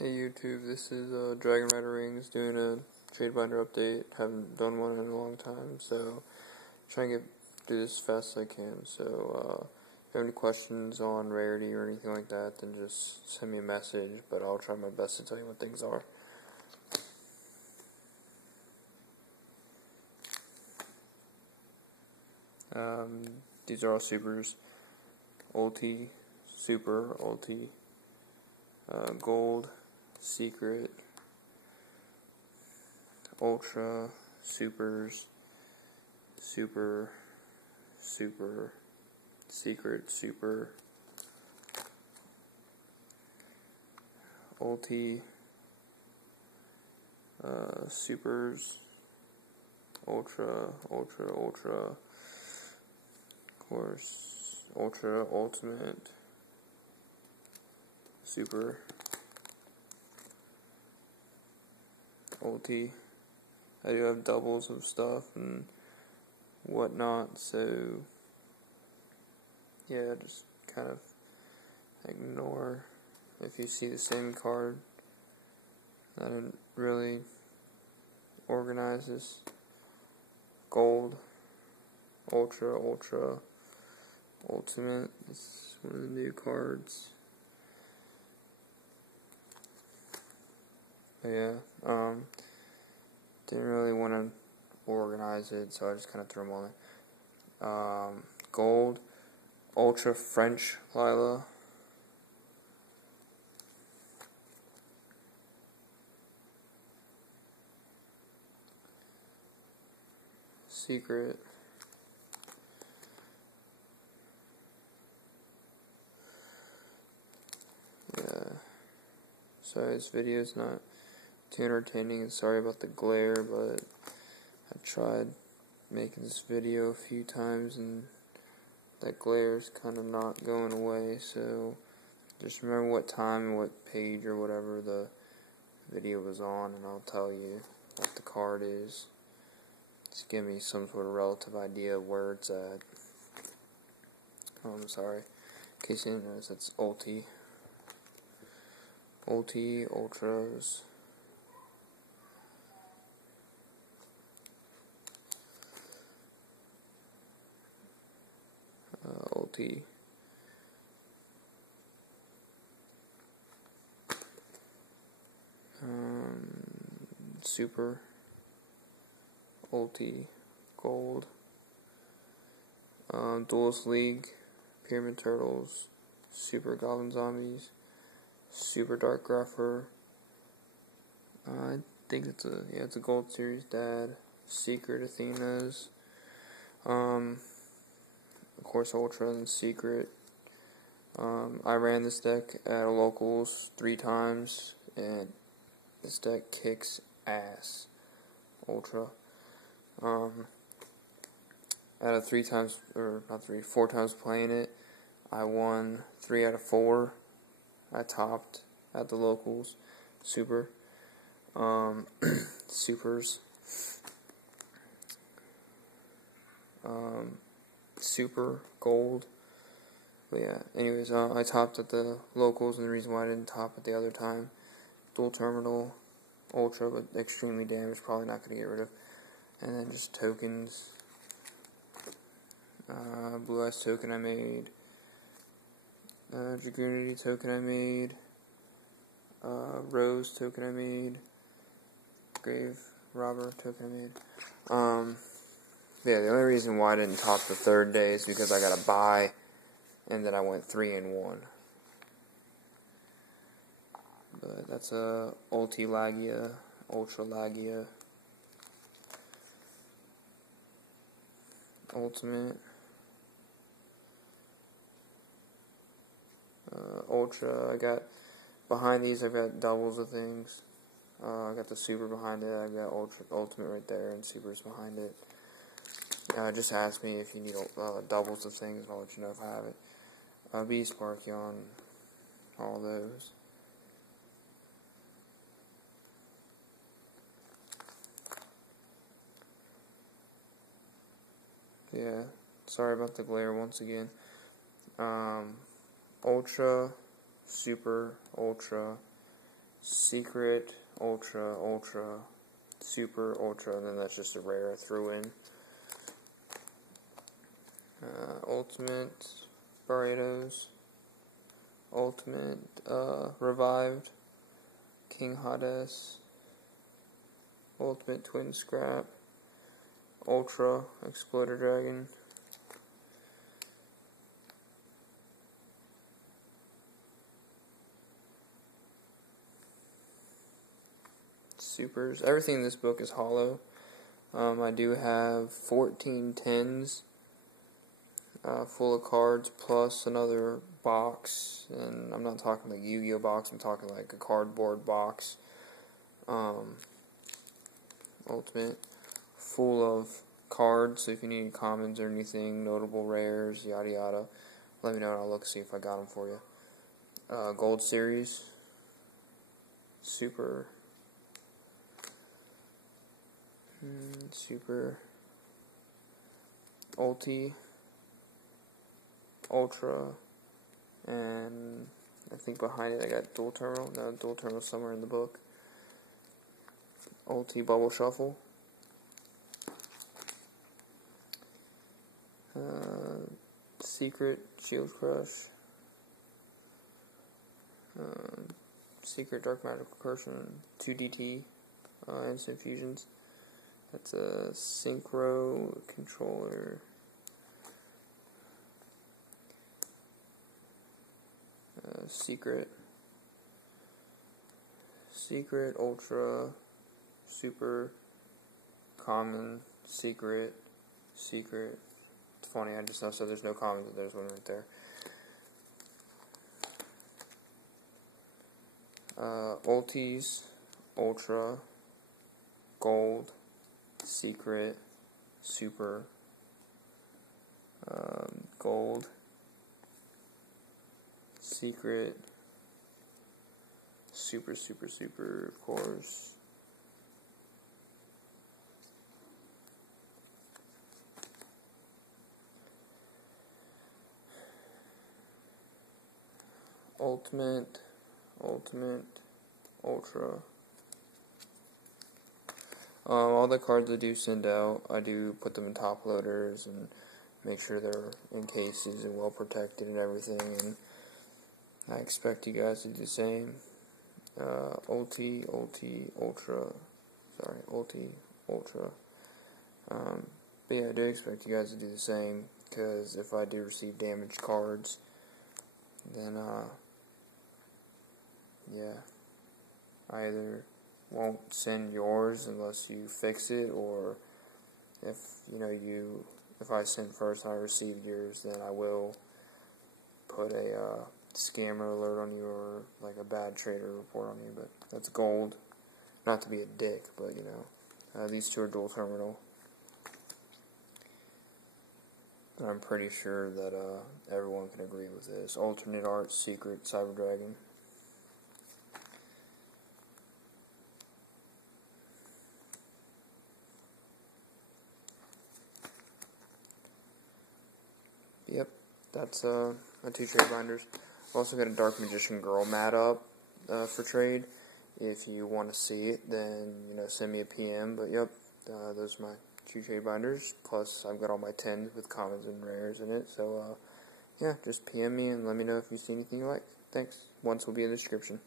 Hey YouTube, this is Dragon Rider Rings doing a trade binder update. Haven't done one in a long time, so trying to do this as fast as I can. So if you have any questions on rarety or anything like that, then just send me a message, but I'll try my best to tell you what things are. These are all supers. Ulti, super, ulti, gold, secret, ultra, supers, super, super, secret, super, ulti, supers, ultra, ultra, ultra, of course, ultra, ultimate, super, ulti. I do have doubles of stuff and whatnot, so yeah, just kind of ignore if you see the same card. I didn't really organize this. Gold, ultra, ultra, ultimate. This is one of the new cards. But yeah, didn't really want to organize it, so I just kind of threw them on it. Gold, ultra French Lila, secret, yeah. Sorry, this video is not too entertaining, and sorry about the glare, but I tried making this video a few times and that glare is kind of not going away, so just remember what time and what page or whatever the video was on, and I'll tell you what the card is. Just give me some sort of relative idea of where it's at. Oh, I'm sorry. In case you didn't notice, that's ulti. Ulti, ultras. Ulti. Super. Ulti. Gold. Duelist League. Pyramid Turtles. Super Goblin Zombies. Super Dark Gruffer. I think it's a Gold Series Dad. Secret Athenas. Of course, Ultra and Secret. I ran this deck at a locals 3 times, and this deck kicks ass. Ultra. Out of 4 times playing it, I won 3 out of 4. I topped at the locals. Super. Supers. Super gold. But yeah, anyways, I topped at the locals, and the reason why I didn't top at the other time, dual terminal, ultra, but extremely damaged, probably not going to get rid of. And then just tokens. Blue Eyes token I made. Dragoonity token I made. Rose token I made. Grave Robber token I made. Yeah, the only reason why I didn't top the 3rd day is because I got a bye, and then I went 3-1. But that's a Ulti Lagia, Ultra Lagia, Ultimate, Ultra. I got behind these. I've got doubles of things. I got the super behind it. I got Ultimate right there, and super's behind it. Just ask me if you need doubles of things, and I'll let you know if I have it. Beast Sparkion, all those. Yeah, sorry about the glare once again. Ultra, super, ultra, secret, ultra, ultra, super, ultra, and then that's just a rare I threw in. Ultimate burritos, ultimate revived, King Hades, ultimate twin scrap, ultra exploder dragon, supers. Everything in this book is hollow. I do have 14 tens full of cards plus another box, and I'm not talking like Yu-Gi-Oh box, I'm talking like a cardboard box, ultimate, full of cards, so if you need commons or anything, notable rares, yada yada, let me know and I'll look see if I got them for you. Gold series, super, ulti, ultra, and I think behind it I got dual terminal. No, dual terminal somewhere in the book. Ulti bubble shuffle. Secret shield crush. Secret dark magical recursion. 2DT instant fusions. That's a synchro controller. Secret, ultra, super, common, secret. It's funny, I just know so there's no commons, but there's one right there. Ultis, ultra, gold, secret, super, gold, secret, super, of course, ultimate, ultra. All the cards I do send out, I do put them in top loaders and make sure they're in cases and well protected and everything, and I expect you guys to do the same. Ulti, ultra. But yeah, I do expect you guys to do the same, because if I do receive damaged cards, then yeah, I either won't send yours unless you fix it, or if if I send first and I receive yours, then I will put a scammer alert on you, or like a bad trader report on you. But that's gold. Not to be a dick, but these two are dual terminal. I'm pretty sure that everyone can agree with this. Alternate art, secret, cyber dragon. Yep, that's my 2 trade binders. I've also got a Dark Magician Girl mat up for trade. If you want to see it, then send me a PM. But yep, those are my 2 trade binders. Plus, I've got all my 10s with commons and rares in it. So yeah, just PM me and let me know if you see anything you like. Thanks. Once will be in the description.